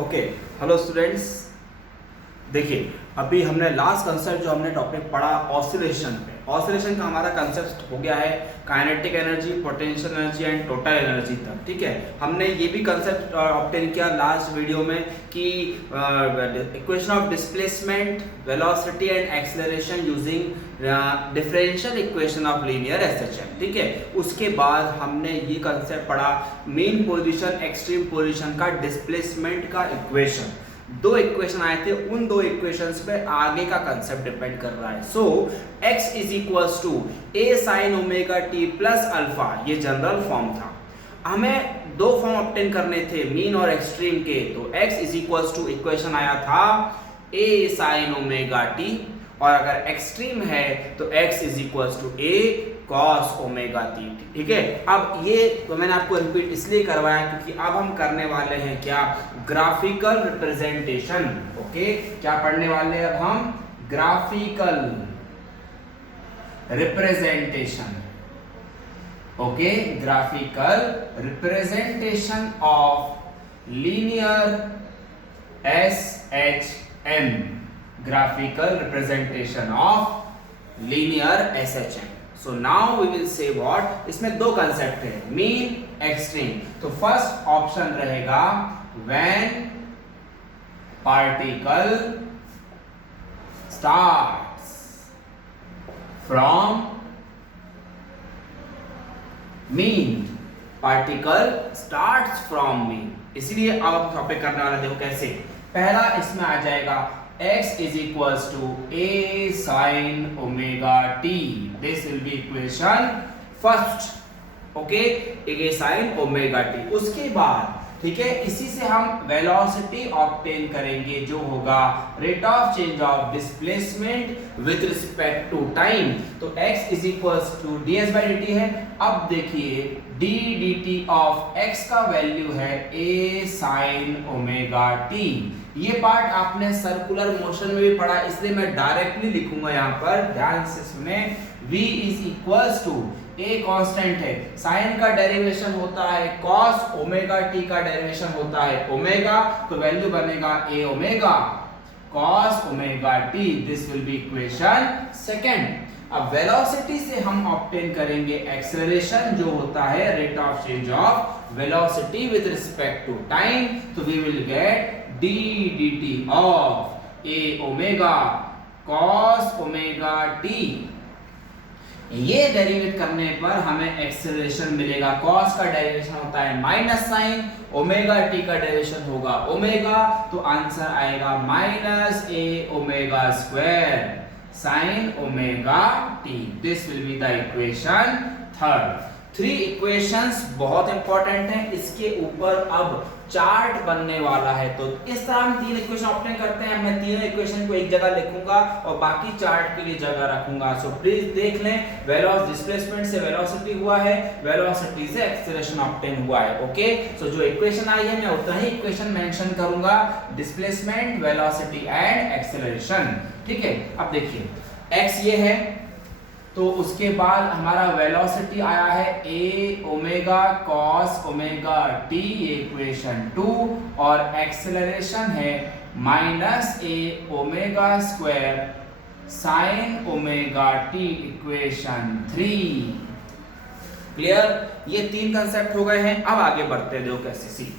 Okay, hello students. देखिए, अभी हमने लास्ट कंसेप्ट जो हमने टॉपिक पढ़ा ऑसिलेशन पे। ऑसिलेशन का हमारा कंसेप्ट हो गया है kinetic energy, potential energy and total energy तक। ठीक है, हमने ये भी कंसेप्ट ऑब्टेन किया लास्ट वीडियो में कि equation of displacement, velocity and acceleration using differential equation of linear SHM. ठीक है, उसके बाद हमने ये कंसेप्ट पढ़ा मेन पोजीशन एक्सट्रीम पोजीशन का डिस्प्लेसमेंट का इक्वेशन। दो इक्वेशन आए थे, उन दो इक्वेशंस पे आगे का कंसेप्ट डिपेंड कर रहा है। So x is equals to a sin omega t plus alpha, ये जनरल फॉर्म था। हमें दो फॉर्म ऑब्टेन करने थे मीन और एक्सट्रीम के, तो x is equals to equation आया था a sin ओमेगा t, और अगर एक्सट्रीम है तो x is equals to a cos omega t। ठीक है, अब ये तो मैंने आपको रिपीट इसलिए करवाया क्योंकि अब हम करने वाले हैं क्या, ग्राफिकल रिप्रेजेंटेशन। ओके, क्या पढ़ने वाले हैं अब हम, graphical representation. Okay, graphical representation of linear SHM, graphical representation of linear SHM. So now we will say what, इसमें दो कंसेप्ट है मीन एक्सट्रीम। तो फर्स्ट ऑप्शन रहेगा when particle starts from mean, particle starts from mean. इसलिए अब हम topic करने वाला, देखो कैसे। पहला इसमें आ जाएगा x is equals to a sin omega t. This will be equation first. Okay, a sin omega t. उसके बाद ठीक है, इसी से हम वेलोसिटी ऑब्टेन करेंगे जो होगा rate of change of displacement with respect to time. तो x is equals to ds by dt है। अब देखिए d dt ऑफ x का वैल्यू है a sin ओमेगा t। ये पार्ट आपने सर्कुलर मोशन में भी पढ़ा, इसलिए मैं डायरेक्टली लिखूंगा यहाँ पर, ध्यान से सुने। v is equals to a constant है, साइन का डेरिवेशन होता है cos ओमेगा t का डेरिवेशन होता है ओमेगा, तो वैल्यू बनेगा a omega cos omega t। This will be equation second. अब वेलोसिटी से हम ऑब्टेन करेंगे एक्सेलरेशन जो होता है rate of change of velocity with respect to time. तो we will get d dt of a omega cos omega t। ये derivate करने पर हमें एक्सेलरेशन मिलेगा, cos का डेरिवेशन होता है माइनस साइन, ओमेगा t का डेरिवेशन होगा ओमेगा, तो आंसर आएगा minus a omega square sine omega t। This will be the equation third. Three equations बहुत इंपॉर्टेंट हैं, इसके ऊपर अब चार्ट बनने वाला है। तो इस तरह हम तीन इक्वेशन ऑब्टेन करते हैं। मैं तीनों इक्वेशन को एक जगह लिखूंगा और बाकी चार्ट के लिए जगह रखूंगा। सो प्लीज देख लें, वेलोसिटी डिस्प्लेसमेंट से वेलोसिटी हुआ है, वेलोसिटी से एक्सेलरेशन ऑब्टेन हुआ है। ओके, सो जो इक्वेशन आई है मैं उतना ही इक्वेशन मेंशन करूंगा, डिस्प्लेसमेंट, वेलोसिटी एंड एक्सेलरेशन। ठीक है, अब देखिए x ये है, तो उसके बाद हमारा वेलोसिटी आया है a omega cos omega t, equation 2, और एक्सेलरेशन है minus a omega square sine omega t, equation 3। Clear, ये तीन कंसेप्ट हो गए हैं। अब आगे बढ़ते हैं, देखो कैसे सी।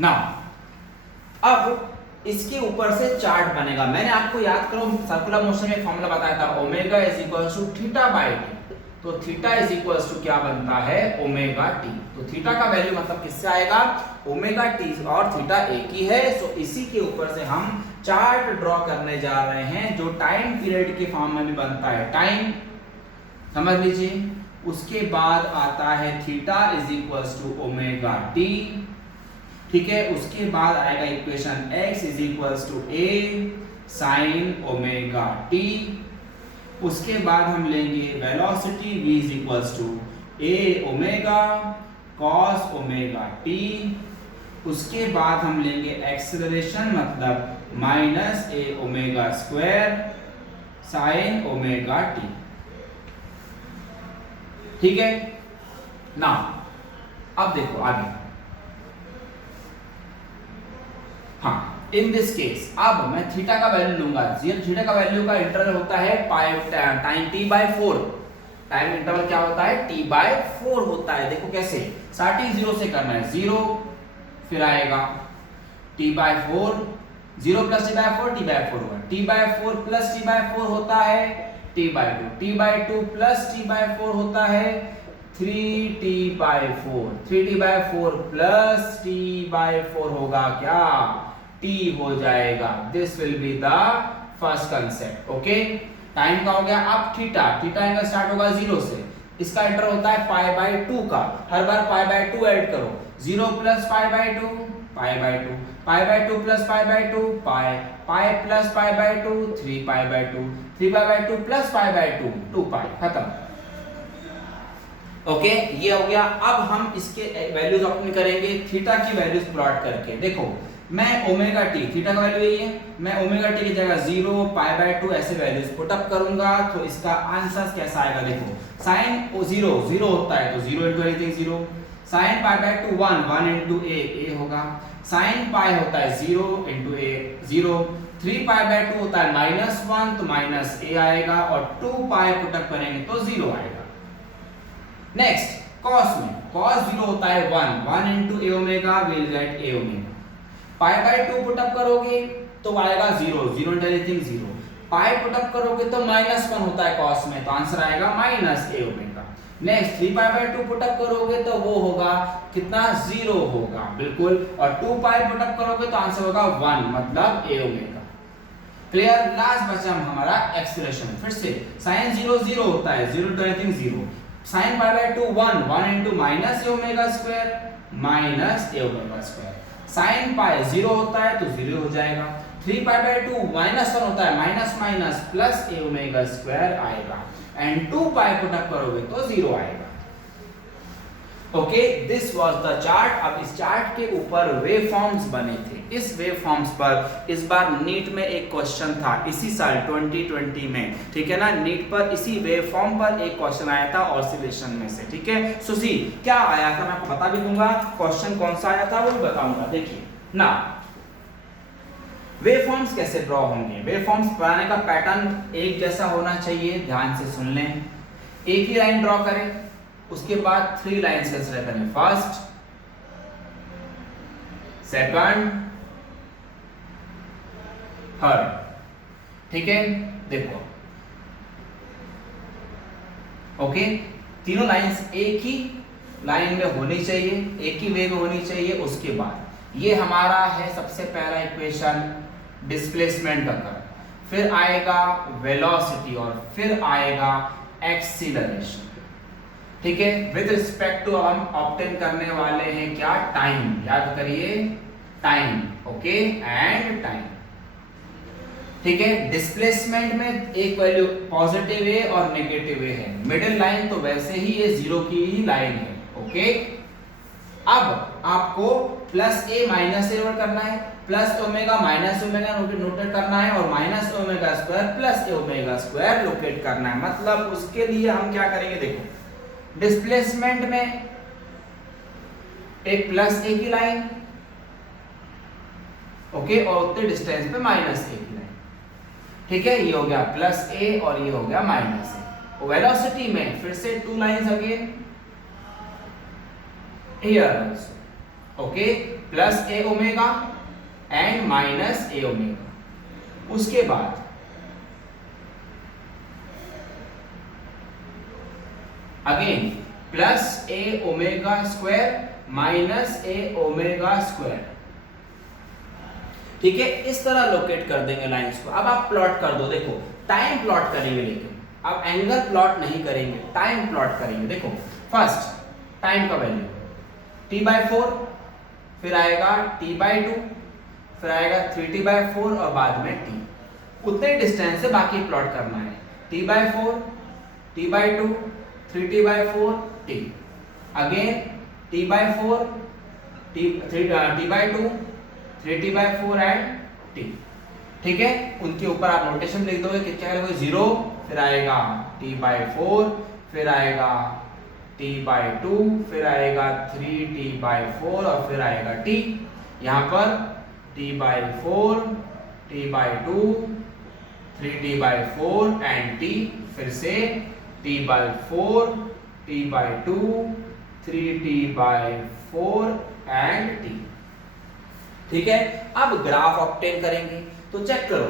नाउ अब इसके ऊपर से चार्ट बनेगा। मैंने आपको याद करो सर्कुलर मोशन में फॉर्मूला बताया था, omega is equals to theta by T. तो थीटा इज इक्वल्स टू क्या बनता है, ओमेगा टी। तो थीटा का वैल्यू मतलब किससे आएगा, ओमेगा टी, और थीटा एक ही है। सो इसी के ऊपर से हम चार्ट ड्रॉ करने जा रहे हैं जो टाइम पीरियड के फॉर्म में भी बनता है, टाइम, समझ लीजिए। उसके बाद आता है theta is equals to omega t. ठीक है, उसके बाद आएगा equation x is equals to a sine omega t। उसके बाद हम लेंगे velocity v is equals to a omega cos omega t। उसके बाद हम लेंगे एक्सेलरेशन मतलब minus a omega square sine omega t। ठीक है ना, अब देखो आगे हाँ, इन दिस केस अब मैं थीटा का वैल्यू लूंगा। थीटा का वैल्यू का इंटरवल होता है टाइम t/4। टाइम इंटरवल क्या होता है? t/4 होता है। देखो कैसे, स्टार्टिंग 0 से करना है, 0 फिर आएगा t/4, 0 प्लस t/4 t/4 होगा, t/4 प्लस t/4 होता है t/2, t/2 प्लस t/4 होता है 3t/4, 3t/4 प्लस t/4 होगा क्या? t हो जाएगा। This will be the first concept. Okay, time का हो गया। अब थीटा एंगल स्टार्ट होगा 0 से, इसका इंटर होता है π/2 का। हर बार π/2 ऐड करो, 0 plus π/2 π/2, π/2 plus π/2 pi plus π/2 3π/2, 3π/2 plus π/2 2π, खत्म। ओके, ये हो गया। अब हम इसके वैल्यूज ऑप्शन करेंगे थीटा की वैल्यूज प्लॉट करके। देखो मैं ओमेगा टी, थीटा का वैल्यू यही है, मैं ओमेगा टी की जगह 0 π/2 ऐसे वैल्यूज पुट अप करूंगा तो इसका आंसर कैसा आएगा? देखो साइन 0 होता है तो 0 into anything 0, sine π/2 1 into a होगा, साइन पाई होता है 0 into a 0, 3π/2 होता है -1 तो माइनस a आएगा और 2π पुट अप करेंगे तो 0 आएगा। नेक्स्ट cos में, cos 0 होता है 1 into a omega will get a omega, π/2 put up करोगे तो आएगा 0 into anything 0, pi put up करोगे तो -1 होता है cos में तो आंसर आएगा -a omega. Next 3π/2 put up करोगे तो वो होगा कितना? 0 होगा बिल्कुल, और 2π पुट अप करोगे तो आंसर होगा 1 मतलब a ओमेगा। क्लियर? लास्ट बचा हमारा एक्सप्रेशन। फिर से sin 0 होता है 0 into anything 0, sin π/2 1 into minus a omega square minus a omega square, sin पाई 0 होता है तो 0 हो जाएगा, 3π/2 -1 होता है minus minus plus a omega square आएगा, एंड 2π पुट अप करोगे तो 0 आएगा। Okay, this was the chart. अब इस चार्ट के ऊपर वेव फॉर्म्स बने थे। इस वेव फॉर्म्स पर इस बार नीट में एक क्वेश्चन था इसी साल 2020 में, ठीक है ना। नीट पर इसी वेव फॉर्म पर एक क्वेश्चन आया था ऑसिलेशन में से, ठीक है। सो सी क्या आया था मैं आपको बता भी दूंगा, क्वेश्चन कौन सा आया था वो भी बताऊंगा। देखिए ना, वेव फॉर्म्स कैसे ड्रॉ होंगे। वेव फॉर्म्स बनाने का पैटर्न एक जैसा होना चाहिए, ध्यान से सुन लें। एक ही लाइन ड्रॉ करें, उसके बाद 3 लाइंस कंसीडर करें, फर्स्ट, सेकंड, थर्ड, ठीक है। देखो ओके, तीनों लाइंस एक ही लाइन में होनी चाहिए, एक ही वे में होनी चाहिए। उसके बाद ये हमारा है सबसे पहला इक्वेशन डिस्प्लेसमेंट का कर्व, फिर आएगा वेलोसिटी और फिर आएगा एक्सीलरेशन, ठीक है। विद रिस्पेक्ट टू हम ऑब्टेन करने वाले हैं क्या? टाइम, याद करिए टाइम, ओके, एंड टाइम, ठीक है। डिस्प्लेसमेंट में एक वैल्यू पॉजिटिव है और नेगेटिव है, मिडिल लाइन तो वैसे ही ये 0 की ही लाइन है, ओके। अब आपको प्लस a माइनस a करना है, plus omega minus omega notate करना है और minus omega square plus omega square locate करना है। मतलब उसके लिए हम क्या करेंगे? देखो डिस्प्लेसमेंट में एक प्लस a की लाइन, ओके, और उतने डिस्टेंस पे माइनस a की लाइन, ठीक है। ये हो गया प्लस a और ये हो गया माइनस a। वेलोसिटी में फिर से 2 lines again here also, okay, plus a omega and minus a omega. उसके बाद again plus a omega square minus a omega square, ठीक है। इस तरह लोकेट कर देंगे लाइंस को। अब आप प्लॉट कर दो, देखो टाइम प्लॉट करेंगे, लेकिन अब एंगल प्लॉट नहीं करेंगे, टाइम प्लॉट करेंगे। देखो फर्स्ट टाइम का वैल्यू t/4, फिर आएगा t/2, फिर आएगा 3t/4 और बाद में t। उतने डिस्टेंस से बाकी प्लॉट करना है, t/4, t/2, 3t/4, t, again t/4, t/2, 3t/4 and t, ठीक है। उनके ऊपर आप नोटेशन लिख दोगे कि क्या है? 0, फिर आएगा t/4, फिर आएगा t/2, फिर आएगा 3t/4 और फिर आएगा t। यहाँ पर t/4, t/2, 3t/4 and t, फिर से t/4, t/2, 3t/4 and t। ठीक है, अब ग्राफ ऑब्टेन करेंगे तो चेक करो,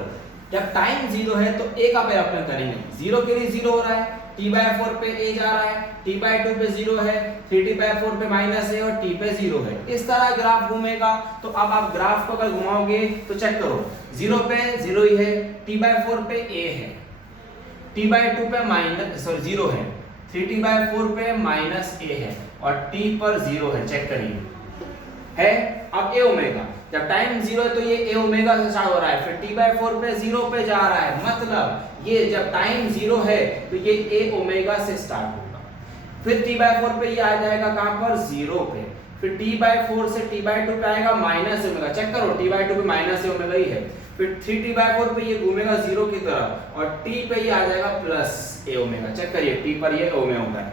जब टाइम 0 है तो a का वैल्यू ऑब्टेन करेंगे। 0 के लिए 0 हो रहा है, t/4 पे a जा रहा है, t/2 पे 0 है, 3t/4 पे माइनस है और t पे 0 है। इस तरह ग्राफ घूमेगा। तो अब आप ग्राफ को अगर घुमाओगे तो चेक करो, 0 पे 0 ही है, t/4 पे a है, t/2 पे माइनस 0 है, 3t/4 पे माइनस a है और t पर 0 है। चेक करिए है। अब a ओमेगा, जब टाइम 0 है तो ये a ओमेगा से स्टार्ट हो रहा है, फिर t/4 पे 0 पे जा रहा है, मतलब ये जब टाइम 0 है तो ये a ओमेगा से स्टार्ट होगा, फिर t/4 पे ये आ जाएगा कहां पर 0 पे, फिर t/4 से t/2 पे आएगा माइनस ओमेगा। चेक करो, t/2 पे माइनस ओमेगा ही है, फिर 3t/4 पे ये घूमेगा 0 की तरफ और t पे ये आ जाएगा प्लस a ओमेगा। चेक करिए, t पर ये ओमेगा है।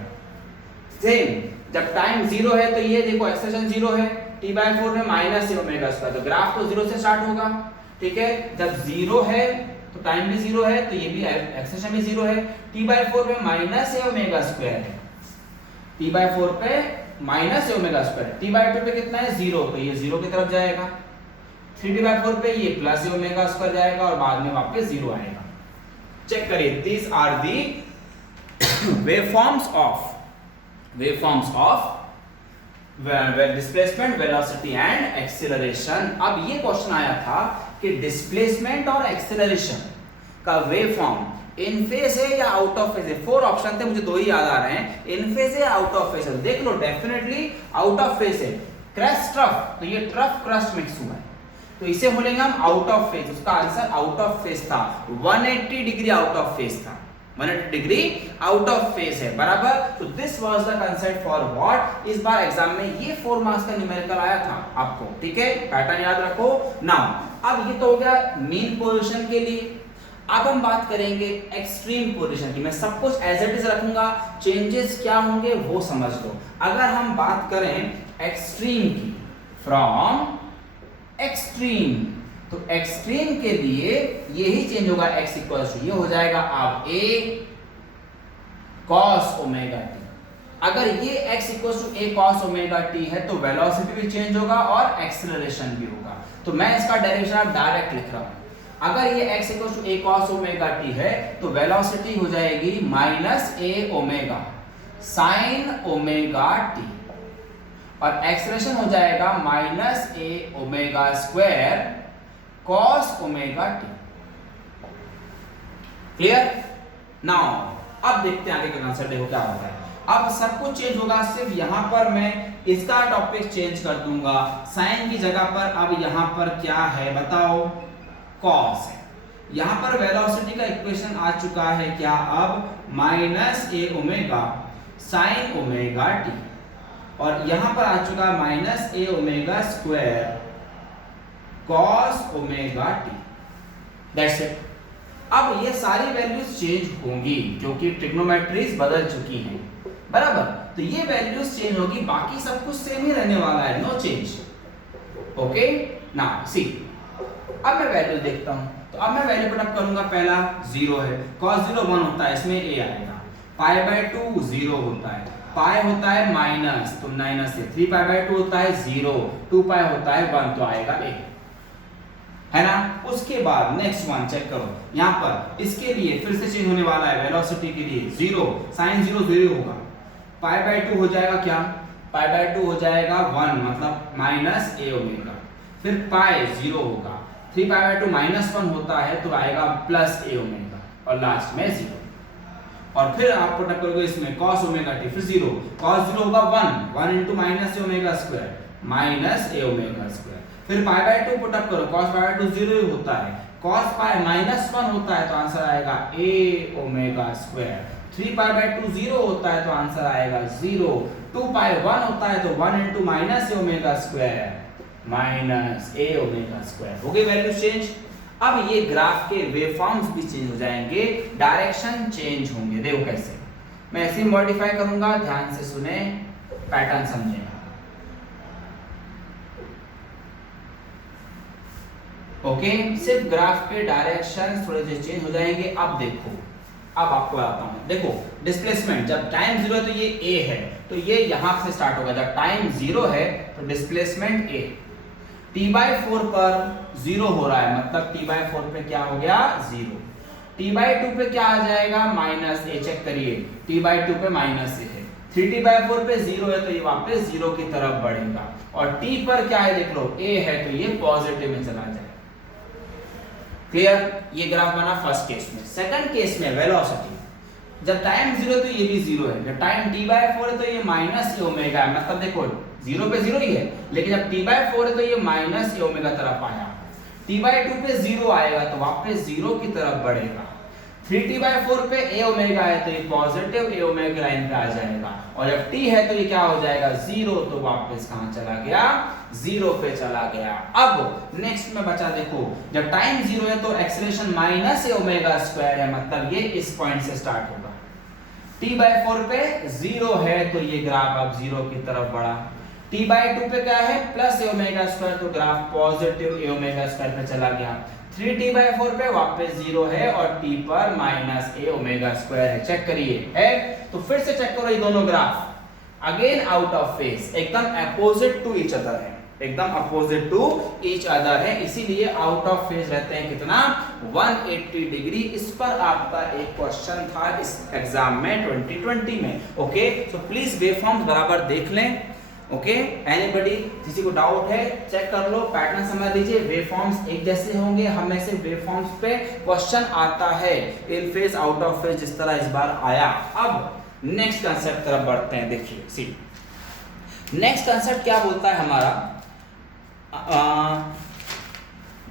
सेम जब टाइम 0 है तो ये देखो एक्सप्रेशन 0 है, t/4 में माइनस a ओमेगा स्क्वायर, तो ग्राफ तो 0 से स्टार्ट होगा। ठीक है, जब 0 है तो टाइम भी 0 है तो ये भी एक्सप्रेशन भी 0 है। t/4 पे माइनस a ओमेगा स्क्वायर है, t/4 पे minus a omega square, t/2 पे कितना है 0, तो ये 0 की तरफ जाएगा, 3t/4 पे ये प्लस a ओमेगा स्क्वायर जाएगा और बाद में वापस 0 आएगा। चेक करिए, these are the waveforms of displacement, velocity and acceleration. अब ये क्वेश्चन आया था कि डिस्प्लेसमेंट और एक्सीलरेशन का वेवफॉर्म इन फेज है या आउट ऑफ फेज है। 4 ऑप्शन थे, मुझे 2 ही याद आ रहे हैं, इन फेज है या आउट ऑफ फेज है। देख लो, डेफिनेटली आउट ऑफ फेज है। क्रस्ट ट्रफ, तो ये ट्रफ क्रस्ट मिक्स हुआ है तो इसे बोलेंगे हम आउट ऑफ फेज। उसका आंसर आउट ऑफ फेज था, 180 डिग्री आउट ऑफ फेज था, 180 डिग्री आउट ऑफ फेज है, बराबर। तो this was the concept for what. इस बार एग्जाम में ये 4 मार्क्स का न्यूमेरिकल आया था आपको, ठीक है, पैटर्न याद रखो। नाउ अब ये तो हो गया मीन पोजीशन के लिए। अब हम बात करेंगे एक्सट्रीम पोजीशन की। मैं सब कुछ एज इट इज रखूंगा, चेंजेस क्या होंगे वो समझ लो। अगर हम बात करें एक्सट्रीम की, फ्रॉम एक्सट्रीम, तो एक्सट्रीम के लिए यही चेंज होगा, x इक्वल्स टू ये हो जाएगा अब a cos ओमेगा t। अगर ये x equals to a cos omega t है तो वेलोसिटी भी चेंज होगा और एक्सीलरेशन भी होगा। तो मैं इसका डायरेक्शन अब डायरेक्ट लिख रहा हूं। अगर ये x equals to a cos omega t है तो वेलोसिटी हो जाएगी minus a omega sin omega t और एक्सीलरेशन हो जाएगा minus a omega square cos omega t। Clear? Now अब देखते हैं आगे का आंसर, देखो क्या होता है। अब सब कुछ चेंज होगा, सिर्फ यहां पर मैं इसका टॉपिक चेंज कर दूंगा, साइन की जगह पर अब यहां पर क्या है बताओ, cos है। यहां पर वेलोसिटी का इक्वेशन आ चुका है क्या, अब minus a omega sin omega t और यहां पर आ चुका minus a omega square cos omega t। That's it. अब ये सारी वैल्यूज चेंज होंगी क्योंकि ट्रिग्नोमेट्रीज बदल चुकी हैं, बराबर। तो ये वैल्यूज चेंज होगी, बाकी सब कुछ सेम ही रहने वाला है, no change. Okay, now see, अब मैं वैल्यू देखता हूं। तो अब मैं वैल्यू पुट अप करूंगा। पहला 0 है, cos 0 1 होता है, इसमें a आएगा, π/2 0 होता है, पाई होता है माइनस तो माइनस से, 3π/2 होता है 0, 2π होता है 1 तो आएगा 1, है ना। उसके बाद नेक्स्ट वन चेक करो, यहां पर इसके लिए फिर से चेंज होने वाला है, वेलोसिटी के लिए 0 sin 0 0 होगा, π/2 हो जाएगा क्या, π/2 हो जाएगा 1 मतलब माइनस a ओमेगा, फिर पाई 0 होगा, 3π/2 माइनस 1 होता है तो आएगा प्लस a ओमेगा और लास्ट में 0। और फिर आप पुट अप करोगे इसमें cos ओमेगा t, फिर 0, cos 0 होगा 1 into minus a omega square minus a omega square, फिर π/2 पुट अप करो, cos π/2 0 ही होता है, cos π माइनस 1 होता है तो आंसर आएगा a ओमेगा स्क्वायर, 3π/2 0 होता है तो आंसर आएगा 0, 2π 1 होता है तो 1 into minus a omega square minus a omega square. हो गई वैल्यू चेंज। अब ये ग्राफ के वेवफॉर्म्स भी चेंज हो जाएंगे, डायरेक्शन चेंज होंगे। देखो कैसे, मैं ऐसे मॉडिफाई करूंगा, ध्यान से सुने, पैटर्न समझें। ओके, सिर्फ ग्राफ के डायरेक्शन थोड़े से चेंज हो जाएंगे। अब देखो, अब आपको बताता हूं, देखो डिस्प्लेसमेंट जब टाइम 0 है तो ये a है, तो ये यहां से स्टार्ट होगा। जब टाइम 0 है तो डिस्प्लेसमेंट a, t/4 पर 0 हो रहा है, मतलब t/4 पे क्या हो गया 0, t/2 पे क्या आ जाएगा -a, चेक करिए t/2 पे -a है, 3t/4 पे 0 है तो ये वापस 0 की तरफ बढ़ेगा, और t पर क्या है देख लो a है तो ये पॉजिटिव में चला जाएगा। क्लियर, ये ग्राफ बना फर्स्ट केस में। सेकंड केस में वेलोसिटी, जब टाइम 0 तो ये भी 0 है, जब टाइम t/4 है तो ये -a है, मतलब देखो 0 पे 0 ही है, लेकिन जब t/4 है तो ये -a तरफ आया, t/2 पे 0 आएगा तो वापस 0 की तरफ बढ़ेगा, 3t/4 पे a है तो ये पॉजिटिव a की लाइन पे आ जाएगा, और जब t है तो ये क्या हो जाएगा 0, तो वापस कहां चला गया 0 पे चला गया। अब नेक्स्ट में बचा, देखो जब टाइम 0 है तो एक्सेलरेशन -a² है, मतलब ये इस पॉइंट से स्टार्ट होगा, t/4 पे 0 है तो ये ग्राफ अब 0 की तरफ बढ़ा, t/2 पे क्या है +a² तो ग्राफ पॉजिटिव a² पे चला गया, 3t/4 पे वापस 0 है और t पर -a² है, चेक करिए है। तो फिर से चेक करो ये दोनों graph again out of phase, एकदम अपोजिट टू ईच अदर है, एकदम अपोजिट टू ईच अदर है, इसीलिए आउट ऑफ फेज रहते हैं कितना 180 डिग्री। इस पर आपका एक क्वेश्चन था इस एग्जाम में 2020 में। ओके, सो प्लीज वेवफॉर्म्स बराबर देख लें। ओके, एनीबॉडी, किसी को डाउट है चेक कर लो, पैटर्न समझ लीजिए, वेवफॉर्म्स एक जैसे होंगे, हमें से वेवफॉर्म्स पे क्वेश्चन आता है इन फेज आउट ऑफ फेज जिस तरह इस बार आया। अब नेक्स्ट कंसेप्ट तरफ बढ़ते हैं, देखिए सी नेक्स्ट कंसेप्ट क्या बोलता है हमारा।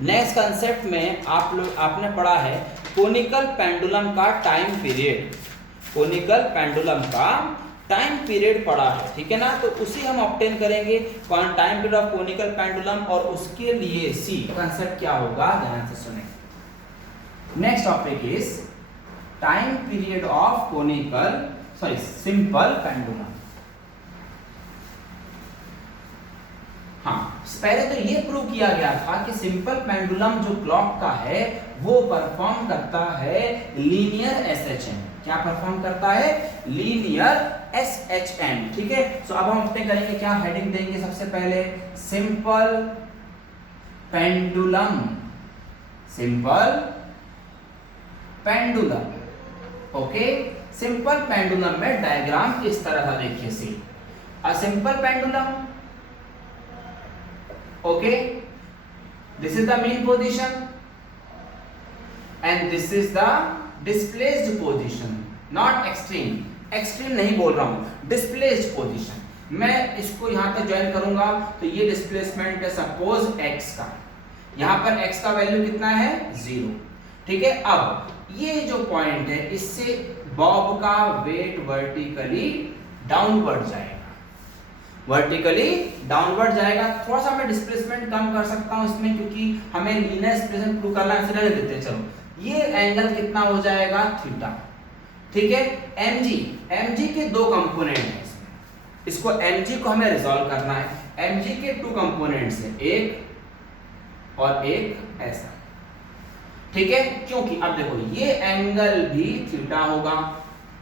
नेक्स्ट कंसेप्ट में आपने पढ़ा है कोनिकल पेंडुलम का टाइम पीरियड, कोनिकल पेंडुलम का टाइम पीरियड पढ़ा है, ठीक है ना, तो उसी हम ऑब्टेन करेंगे time period of conical pendulum, और उसके लिए सी कंसेप्ट क्या होगा ध्यान से सुने। Next topic is time period of conical simple pendulum. हाँ, पहले तो ये प्रूव किया गया था कि सिंपल पेंडुलम जो क्लॉक का है वो परफॉर्म करता है लीनियर एसएचएन। क्या परफॉर्म करता है? लीनियर एसएचएन, ठीक है। सो अब हम अपने करेंगे क्या, हेडिंग देंगे सबसे पहले simple pendulum, simple pendulum. Okay, simple pendulum में डायग्राम इस तरह का देखिए, see a simple pendulum, okay, this is the mean position and this is the displaced position, not extreme, extreme नहीं बोल रहा हूं, डिस्प्लेस्ड पोजीशन। मैं इसको यहां तक ज्वाइन करूंगा तो ये डिस्प्लेसमेंट है सपोज x का, यहां पर x का वैल्यू कितना है 0, ठीक है। अब ये जो पॉइंट है इससे बॉब का वेट वर्टिकली डाउनवर्ड जाएगा, वर्टिकली डाउनवर्ड जाएगा। थोड़ा सा मैं डिस्प्लेसमेंट कम कर सकता हूं इसमें क्योंकि हमें लीनियर डिस्प्लेसमेंट प्रूव करना है, इसे रहने देते हैं। चलो ये एंगल कितना हो जाएगा थीटा, ठीक है। mg के दो कंपोनेंट हैं इसमें, इसको mg को हमें रिजॉल्व करना है। mg के टू कंपोनेंट्स हैं, एक और एक ऐसा, ठीक है। क्योंकि अब देखो ये एंगल भी थीटा होगा,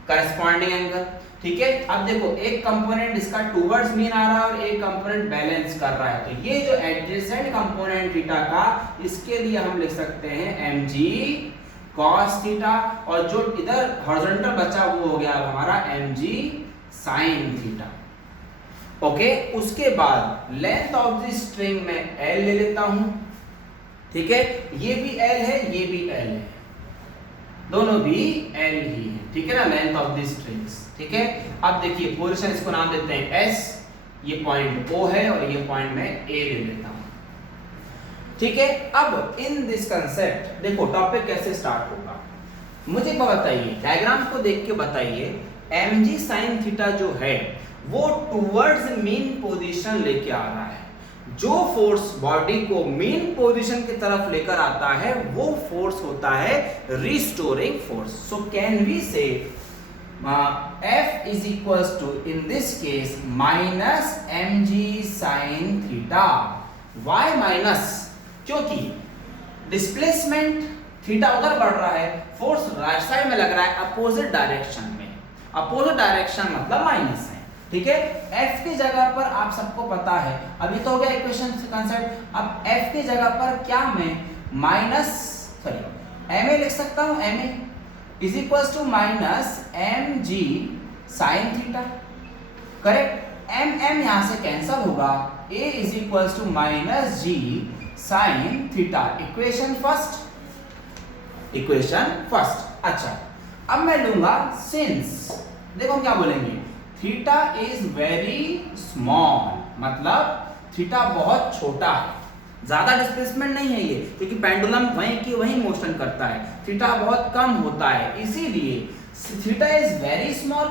करस्पॉन्डिंग एंगल, ठीक है। अब देखो एक कंपोनेंट इसका टुवर्ड्स मीन आ रहा है और एक कंपोनेंट बैलेंस कर रहा है, तो ये जो एडजेसेंट कंपोनेंट थीटा का, इसके लिए हम लिख सकते हैं mg cos थीटा, और जो इधर हॉरिजॉन्टल बचा वो हो गया हमारा mg sin थीटा। ओके, उसके बाद लेंथ ऑफ द स्ट्रिंग में L ले लेता हूं, ठीक है। ये भी L है, ये भी L है, दोनों भी L ही है, ठीक है ना, लेंथ ऑफ द स्ट्रिंग्स, ठीक है। अब देखिए पोजीशन, इसको नाम देते हैं S, ये पॉइंट O है और ये पॉइंट मैं A ले लेता हूं, ठीक है। अब इन दिस कंसेप्ट देखो टॉपिक कैसे स्टार्ट होगा, मुझे बताइए, डायग्राम को देख के बताइए, mg sin थीटा जो है वो टुवर्ड्स मीन पोजीशन लेके आ रहा है। जो फोर्स बॉडी को मीन पोजीशन की तरफ लेकर आता है वो फोर्स होता है restoring force. So can we say F is equals to in this case minus mg sin theta। Why minus? क्योंकि डिस्प्लेसमेंट थीटा उधर बढ़ रहा है, फोर्स राइट साइड में लग रहा है अपोजिट डायरेक्शन में। अपोजिट डायरेक्शन मतलब माइनस है, ठीक है। F की जगह पर आप सबको पता है, अभी तो हो गया इक्वेशन कंसेप्ट। अब F की जगह पर क्या मैं ma लिख सकता हूं, ma is equal to minus mg sine theta, correct. mm यहां से कैंसल होगा, a is equal to minus g sine theta, equation first. अच्छा, अब मैं लूंगा सिंस, देखो हम क्या बोलेंगे, थीटा इज वेरी स्मॉल, मतलब थीटा बहुत छोटा है, ज्यादा डिस्प्लेसमेंट नहीं है ये, क्योंकि पेंडुलम वहीं की वहीं मोशन करता है, थीटा बहुत कम होता है, इसीलिए थीटा इज वेरी स्मॉल।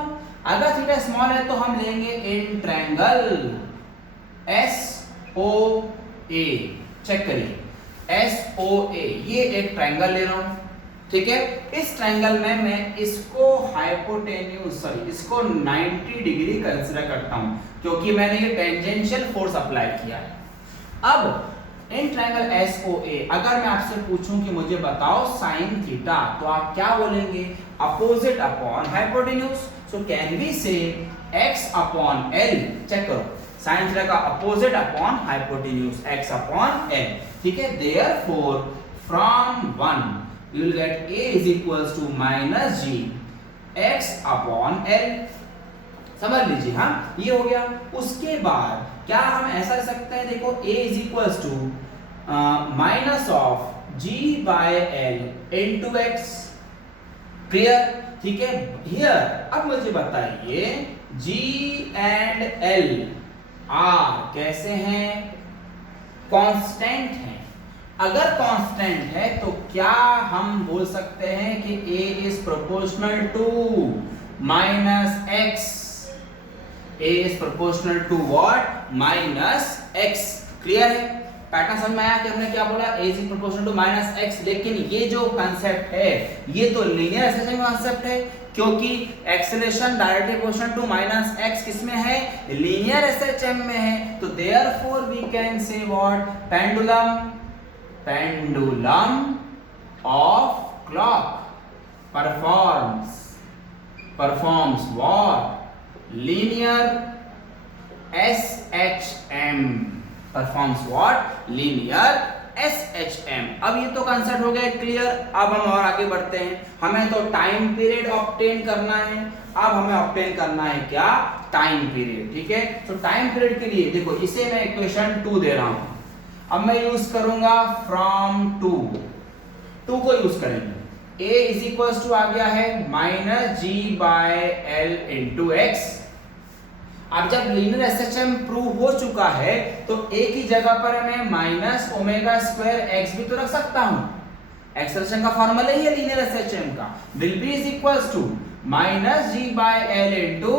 अगर थीटा स्मॉल है तो हम लेंगे इन ट्रायंगल SOA, चेक करिए SOA, ये एक ट्रायंगल ले रहा हूं, ठीक है। इस ट्रायंगल में मैं इसको इसको 90 डिग्री कंसीडर करता हूं, क्योंकि मैंने ये टेंजेंशियल फोर्स अप्लाई किया है। अब इन ट्रायंगल SOA अगर मैं आपसे पूछूं कि मुझे बताओ साइन थीटा, तो आप क्या बोलेंगे, opposite upon hypotenuse. So can we say x upon l, check करो, साइन थीटा का opposite upon hypotenuse x upon l, ठीक है। Therefore from 1 you will get a is equals to minus g x upon l, समझ लीजिए, हाँ ये हो गया। उसके बाद क्या हम ऐसा लिख सकते हैं, देखो a is equals to minus of g by l into x, clear, ठीक है। हियर अब मुझे बताइए g and l आर कैसे हैं, कांस्टेंट हैं। अगर कांस्टेंट है तो क्या हम बोल सकते हैं कि a is proportional to minus x, a is proportional to what, minus x, clear है। पैटर्न समझ में आया कि हमने क्या बोला, a is proportional to minus x. लेकिन ये जो कांसेप्ट है ये तो लीनियर एक्सेलरेशन का कांसेप्ट है, क्योंकि acceleration directly proportional to minus x किसमें है, लीनियर एसएचएम में है। तो therefore we can say what, pendulum of clock performs what, linear SHM, performs what, linear SHM। अब ये तो कंसेप्ट हो गया क्लियर। अब हम और आगे बढ़ते हैं, हमें तो टाइम पीरियड ऑब्टेन करना है। अब हमें ऑब्टेन करना है क्या, टाइम पीरियड, ठीक है। तो टाइम पीरियड के लिए देखो, इसे मैं इक्वेशन 2 दे रहा हूं, अब मैं यूज करूंगा फ्रॉम 2 को यूज करेंगे। a इज इक्वल टू आ गया है minus g by l into x. अब जब लीनियर एसएचएम प्रूव हो चुका है तो a की जगह पर मैं माइनस ओमेगा स्क्वायर x भी तो रख सकता हूं। एक्सेलरेशन का फॉर्मूला ही है लीनियर एसएचएम का, will be is equal to minus g by l into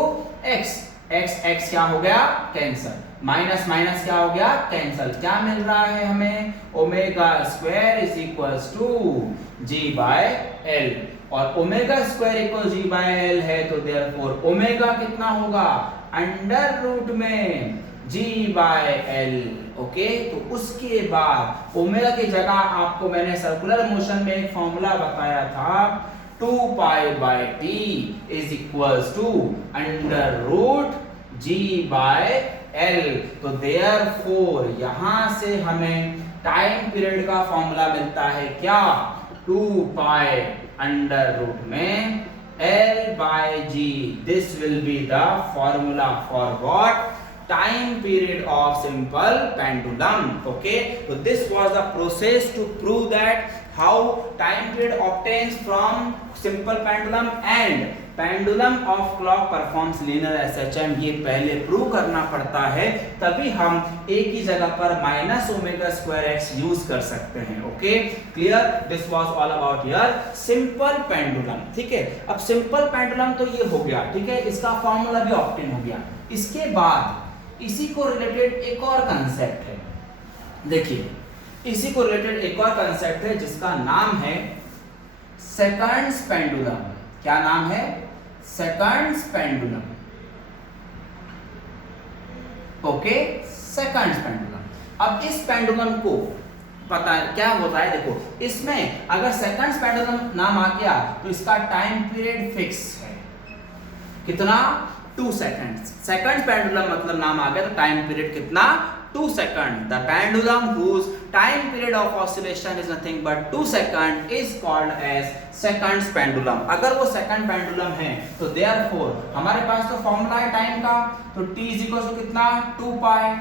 x. x क्या हो गया, कैंसल, माइनस माइनस क्या हो गया, कैंसल। क्या मिल रहा है हमें, omega square is equals to g by l, और omega square equal g by l है, तो देयरफॉर ओमेगा कितना होगा, अंडर रूट में g बाय l, ओके। तो उसके बाद ओमेगा की जगह आपको मैंने सर्कुलर मोशन में एक फॉर्मूला बताया था, 2 pi by t is equals to under root g by l। तो देयरफॉर यहां से हमें टाइम पीरियड का फॉर्मूला मिलता है क्या, 2 पाई अंडर रूट में l by g। This will be the formula for what, time period of simple pendulum, okay। So this was the process to prove that how time period obtains from simple pendulum and pendulum of clock performs linear SHM। ये पहले prove करना पड़ता है, तभी हम a की जगह पर minus omega square x use कर सकते हैं, okay clear. This was all about your simple pendulum, ठीक है। अब सिंपल पेंडुलम तो ये हो गया, ठीक है, इसका फॉर्मूला भी ऑब्टेन हो गया। इसके बाद इसी को रिलेटेड एक और कंसेप्ट है, देखिए इसी को रिलेटेड एक और कंसेप्ट है जिसका नाम है सेकंड्स पेंडुलम। क्या नाम है, seconds pendulum, okay, seconds pendulum. अब इस पेंडुलम को पता है क्या होता है, देखो इसमें अगर सेकंड्स पेंडुलम नाम आ गया तो इसका टाइम पीरियड फिक्स है, कितना 2 सेकंड्स। सेकंड पेंडुलम मतलब नाम आ गया तो टाइम पीरियड कितना 2 second. The pendulum whose time period of oscillation is nothing but 2 second is called as seconds pendulum। अगर वो सेकंड पेंडुलम है तो therefore हमारे पास तो फॉर्मूला है टाइम का, तो t इज इक्वल टू कितना 2 pi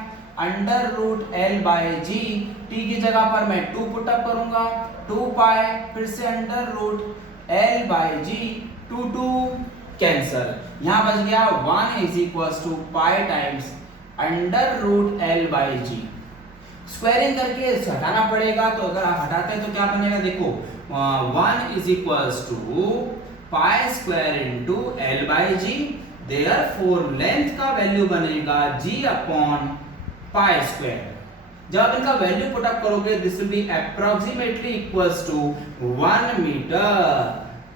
under root L by G. T की जगह पर मैं 2 पुटअप करूंगा, 2 पाई फिर से under root L by G, 2 2 cancel, यहां बच गया 1 is equal to pi times under root L by G. Squaring करके हटाना पड़ेगा, तो अगर आप हटाते हैं तो क्या बनेगा, देखो 1 is equal to pi square into L by G. Therefore length का वैल्यू बनेगा g अपॉन पाई स्क्वायर। जब आप इनका वैल्यू पुट अप करोगे this will be approximately equals to 1 metre.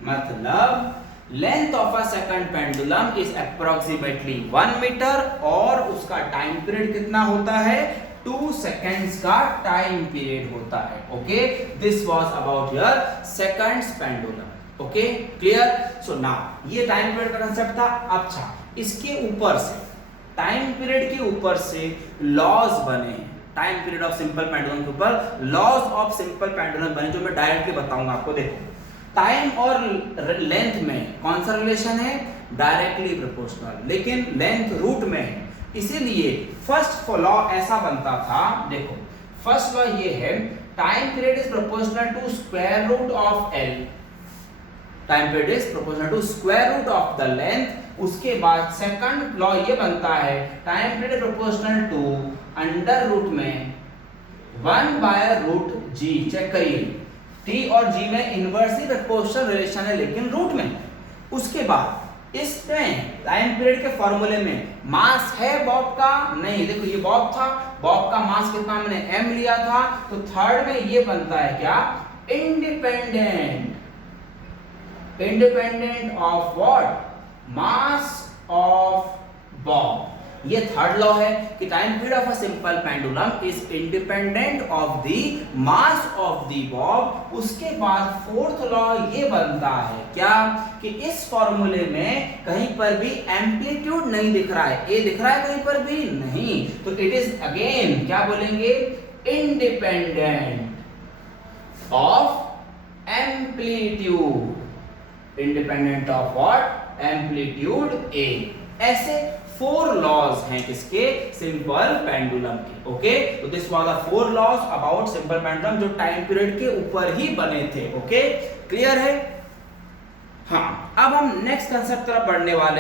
मतलब length of a second pendulum is approximately 1 metre और उसका time period कितना होता है 2 सेकंड्स का टाइम पीरियड होता है। Okay, this was about your seconds pendulum. Okay, clear. So now ये टाइम पीरियड का कांसेप्ट था। अच्छा, इसके ऊपर से टाइम पीरियड के ऊपर से लॉज बने, time period of simple pendulum के ऊपर लॉज ऑफ सिंपल पेंडुलम बने, जो मैं डायरेक्टली बताऊंगा आपको। देखो टाइम और लेंथ में कौन सा रिलेशन है, डायरेक्टली प्रोपोर्शनल, लेकिन लेंथ रूट में है, इसीलिए फर्स्ट लॉ ऐसा बनता था। देखो फर्स्ट लॉ ये है, time period is proportional to square root of L, time period is proportional to square root of the length. उसके बाद सेकंड लॉ ये बनता है, time period proportional to under root में 1 बाय रूट जी। चेक करिए t और g में inversely proportional relation है, लेकिन रूट में। उसके बाद इसमें टाइम पीरियड के फॉर्मूले में मास है बॉब का, नहीं, देखो ये बॉब था, बॉब का मास कितना हमने m लिया था, तो थर्ड में ये बनता है क्या, independent of what, mass of Bob. ये थर्ड लॉ है कि time period of a simple pendulum is independent of the mass of the Bob. उसके बाद फोर्थ लॉ ये बनता है क्या, कि इस फॉर्मूले में कहीं पर भी एम्पलीट्यूड नहीं दिख रहा है, ए दिख रहा है कहीं पर भी नहीं, तो इट इज अगेन क्या बोलेंगे, independent of amplitude, independent of what, amplitude A. ऐसे 4 लॉज हैं किसके, सिंपल पेंडुलम के। ओके, तो this was the 4 laws about simple pendulum जो टाइम पीरियड के ऊपर ही बने थे। ओके, क्लियर है। हाँ, अब हम नेक्स्ट कंसेप्ट तरफ बढ़ने वाले